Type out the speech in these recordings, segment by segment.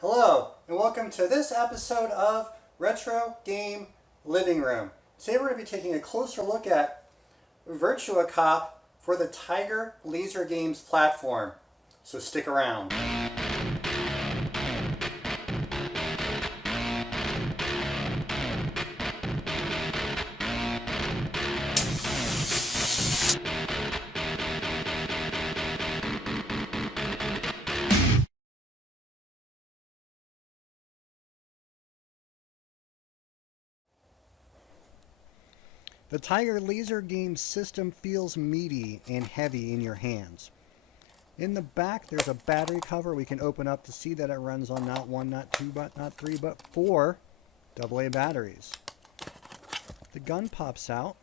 Hello, and welcome to this episode of Retro Game Living Room. Today we're going to be taking a closer look at Virtua Cop for the Tiger Laser Games platform. So stick around. The Tiger Laser Games system feels meaty and heavy in your hands. In the back, there's a battery cover we can open up to see that it runs on not one, not two, but not three, but four AA batteries. The gun pops out,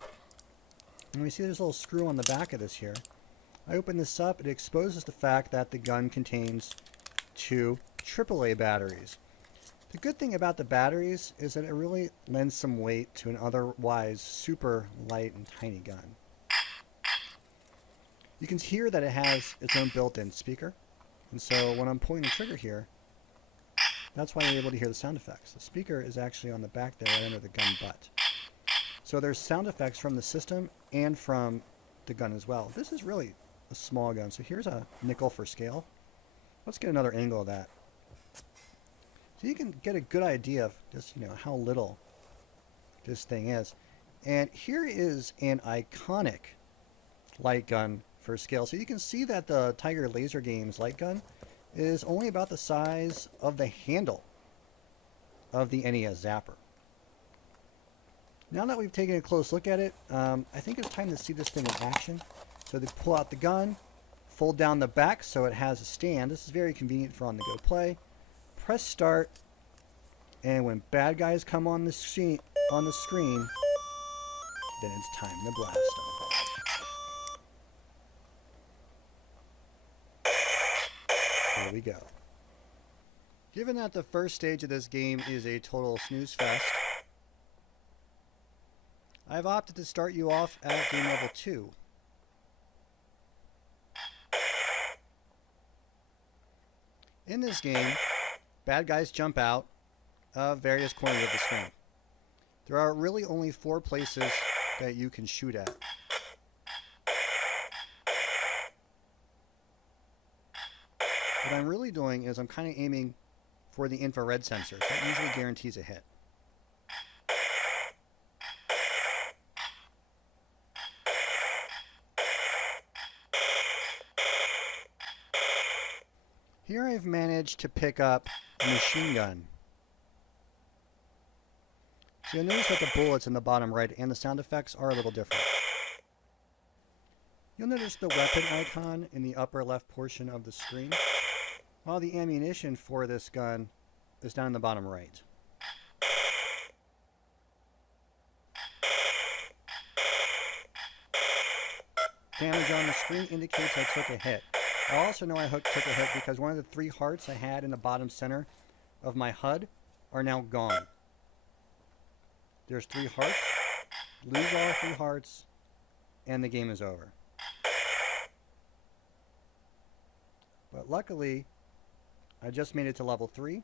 and we see there's a little screw on the back of this here. I open this up, it exposes the fact that the gun contains two AAA batteries. The good thing about the batteries is that it really lends some weight to an otherwise super light and tiny gun. You can hear that it has its own built-in speaker, and so when I'm pulling the trigger here, that's why you're able to hear the sound effects. The speaker is actually on the back there right under the gun butt. So there's sound effects from the system and from the gun as well. This is really a small gun, so here's a nickel for scale. Let's get another angle of that. So you can get a good idea of just, how little this thing is. And here is an iconic light gun for scale. So you can see that the Tiger Laser Games light gun is only about the size of the handle of the NES Zapper. Now that we've taken a close look at it, I think it's time to see this thing in action. So they pull out the gun, fold down the back so it has a stand. This is very convenient for on-the-go play. Press start, and when bad guys come on the screen, then it's time to blast them. Here we go. Given that the first stage of this game is a total snooze fest, I've opted to start you off at game level 2. In this game, bad guys jump out of various corners of the screen. There are really only 4 places that you can shoot at. What I'm really doing is I'm kind of aiming for the infrared sensor, so that usually guarantees a hit. Here I've managed to pick up a machine gun. So you'll notice that the bullets in the bottom right and the sound effects are a little different. You'll notice the weapon icon in the upper left portion of the screen, while the ammunition for this gun is down in the bottom right. Damage on the screen indicates I took a hit. I also know I took a hit because one of the 3 hearts I had in the bottom center of my HUD are now gone. There's 3 hearts, lose all 3 hearts, and the game is over. But luckily, I just made it to level 3.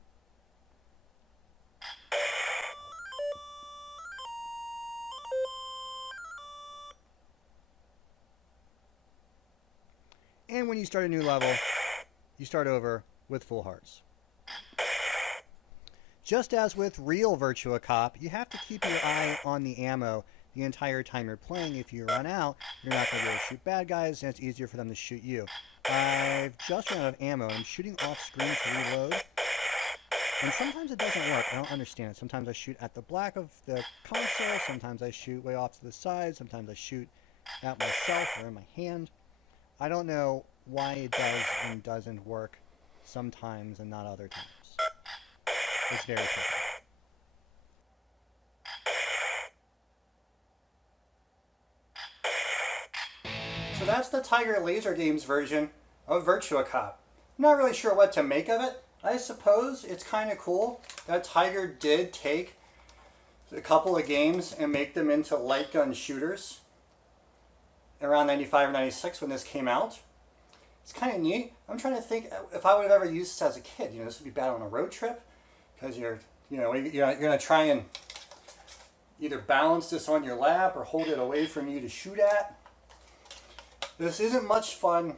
And when you start a new level, you start over with full hearts. Just as with real Virtua Cop, you have to keep your eye on the ammo the entire time you're playing. If you run out, you're not going to be able to shoot bad guys, and it's easier for them to shoot you. I've just run out of ammo, and I'm shooting off screen to reload. And sometimes it doesn't work. I don't understand it. Sometimes I shoot at the back of the console, sometimes I shoot way off to the side, sometimes I shoot at myself or in my hand. I don't know why it does and doesn't work sometimes and not other times. It's very tricky. So that's the Tiger Laser Games version of Virtua Cop. I'm not really sure what to make of it. I suppose it's kind of cool that Tiger did take a couple of games and make them into light gun shooters around 95 or 96 when this came out. It's kind of neat. I'm trying to think if I would have ever used this as a kid. You know, this would be bad on a road trip because you're going to try and either balance this on your lap or hold it away from you to shoot at. This isn't much fun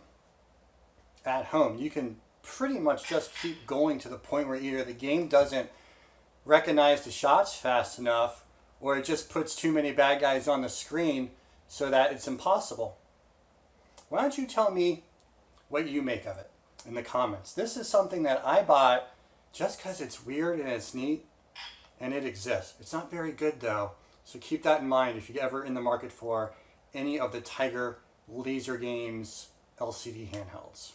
at home. You can pretty much just keep going to the point where either the game doesn't recognize the shots fast enough or it just puts too many bad guys on the screen so that it's impossible. Why don't you tell me what you make of it in the comments? This is something that I bought just because it's weird and it's neat and it exists. It's not very good though, so keep that in mind if you're ever in the market for any of the Tiger Laser Games LCD handhelds.